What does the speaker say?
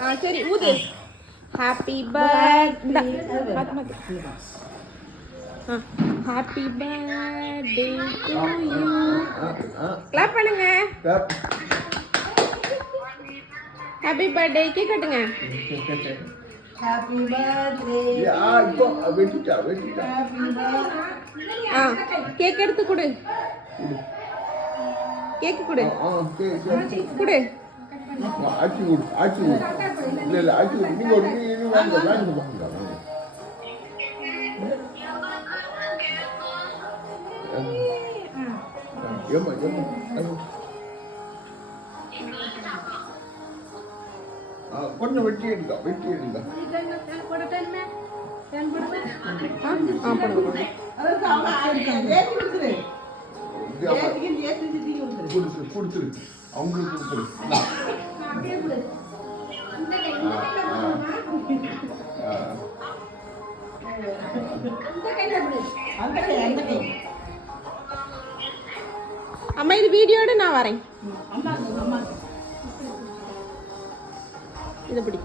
சரி ஊது. Happy birthday. Happy birthday to you. Clap பண்ணுங்க. ஹாப்பி பர்த்டே கேக் கட்டுங்க. Happy birthday. இப்போ வெட்டிட்டா. கேக் எடுத்து கொடு. கேக் கொடு. கொடு. ஆச்சி கொடு. இல்ல ஆச்சி கொடு. நீங்க ஒரு வாங்க. ஏமா கொஞ்சம் வெட்டி எடுங்க. கொடுத்துரு அவங்களுக்கு கொடுத்துரு. அம்மா இது வீடியோட நான் வரேன். இது பிடி.